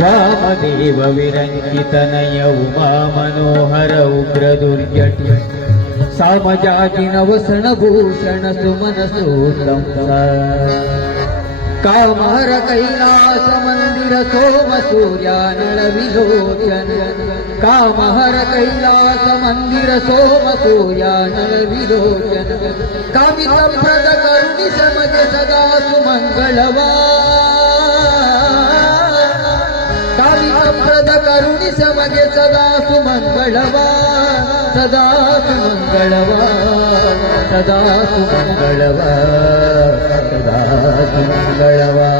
वामदेव विरञ्जितनय उमा मनोहर उग्र दुर्जटी सामजाति नवसनभूषण सुमन सूतं कामहर कैलास मंदिर सोम सूर्यानल विलोचन कामहर कैलास मंदिर सोम सूर्यानल विलोचन कामितप्रद करुणि समज सदा सुमंगलवा कामितप्रद करुणि समज सदा सुमंगलवा सदा सुमंगलवा सदा सुमंगलवा सदा सुमंगलवा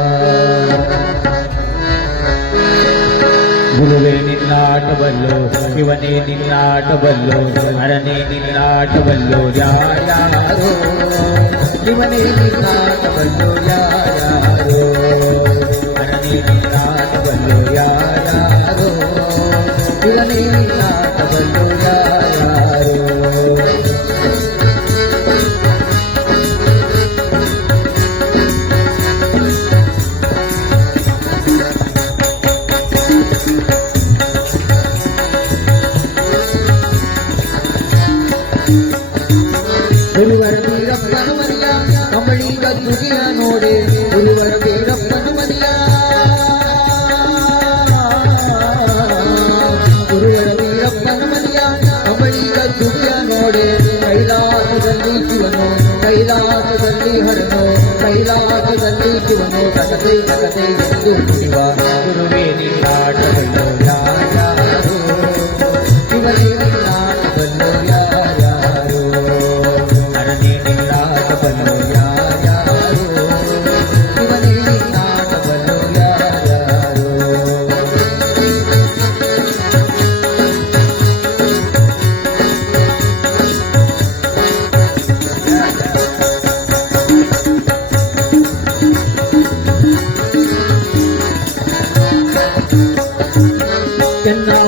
ಗುರುವೇ ನಿನ್ನಾಟಬಲ್ಲೋ ಶಿವನೇ ನಿನ್ನಾಟಬಲ್ಲೋ ಹರನೇ ನಿನ್ನಾಟಬಲ್ಲೋ ಯಾರ್ಯಾರೋ ಶಿವನೇ ನಿನ್ನಾಟಬಲ್ಲೋ ಯಾರ್ಯಾರೋ ಹರನೇ ನಿನ್ನಾಟಬಲ್ಲೋ ಯಾರ್ಯಾರೋ ಶಿವನೇ ನಿನ್ನಾಟಬಲ್ಲೋ ಯಾರ್ಯಾರೋ ಗುರುವರ ವೀರಪ್ಪನ ಮನೆಯ ಕಂಬಳಿ ಗದ್ದುಗೆಯ ನೋಡೆ ಗುರುವರ ವೀರಪ್ಪನ ಮನೆಯ ಗುರುವರ ವೀರಪ್ಪನ ಮನೆಯ ಕಂಬಳಿ ಗದ್ದುಗೆಯ ನೋಡೆ ಕೈಲಾಸದಲ್ಲಿ ಶಿವನು ಕೈಲಾಸದಲ್ಲಿ ಹರನು ಕೈಲಾಸದಲ್ಲಿ ಶಿವನು ತಗತೆ ತಗತೆ ಎಂದು ಶಿವ ಗುರುವೇ ನಿನ್ನಾಟಬಲ್ಲೋ ಯಾರ್ಯಾರೋ ಶಿವನೇ ನಿನ್ನಾಟಬಲ್ಲೋ ಯಾರ್ಯಾರೋ ಹರನೇ ನಿನ್ನಾಟಬಲ್ಲೋ ಯಾರ್ಯಾರೋ ಶಿವನೇ ನಿನ್ನಾಟಬಲ್ಲೋ ಯಾರ್ಯಾರೋ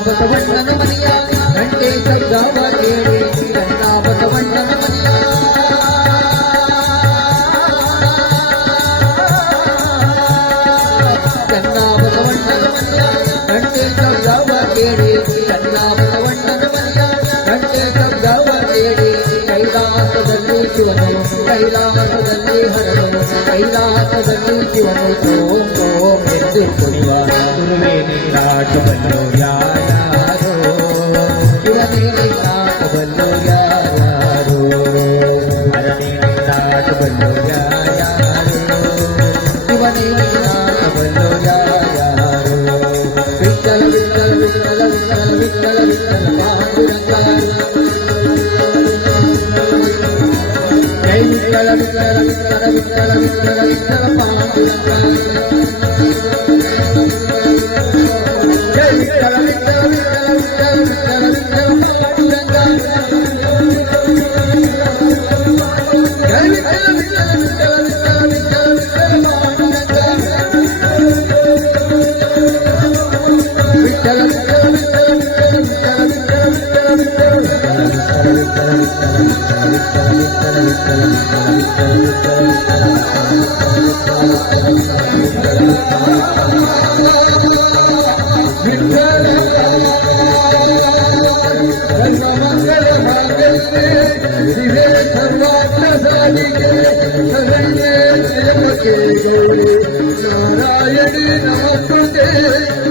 ಬಸವಣ್ಣನ ಮನೆಯ ಗಂಟೆ ಶಬ್ದವ ಕೇಳಿ ನನ್ನ ಬಸವಣ್ಣನ ಮನೆಯ ನನ್ನ ಬಸವಣ್ಣನ ಮನೆಯ ಗಂಟೆ ಶಬ್ದವ ಕೇಳಿ ನನ್ನ ಬಸವಣ್ಣನ ಮನೆಯ ಗಂಟೆ ಶಬ್ದವ ಕೇಳಿ ಕೈಲಾಸದಲ್ಲಿ ಶಿವನು ಕೈಲಾಸದಲ್ಲಿ ಹರನು ಕೈಲಾಸದಲ್ಲಿ ಶಿವನು ಓಂ ಓಂ ಎಂದು ಕುಣಿವ ಗುರುವೇ ನಿನ್ನಾಟಬಲ್ಲೋ ಯಾರ್ಯಾರೋ ಶಿವನೇ ನಿನ್ನಾಟಬಲ್ಲೋ ಯಾರ್ಯಾರೋ ಹರನೇ ನಿನ್ನಾಟಬಲ್ಲೋ ಯಾರ್ಯಾರೋ ಶಿವನೇ ನಿನ್ನಾಟಬಲ್ಲೋ ಯಾರ್ಯಾರೋ ವಿಠ್ಠಲ ವಿಠ್ಠಲ ವಿಠ್ಠಲ ವಿಠ್ಠಲ ವಿಠ್ಠಲ ವಿಠ್ಠಲ ಪಾಂಡುರಂಗ ಜೈ ವಿಠ್ಠಲ ವಿಠ್ಠಲ ವಿಠ್ಠಲ ವಿಠ್ಠಲ ವಿಠ್ಠಲ ವಿಠ್ಠಲ ಪಾಂಡುರಂಗ नारायण नमस्ते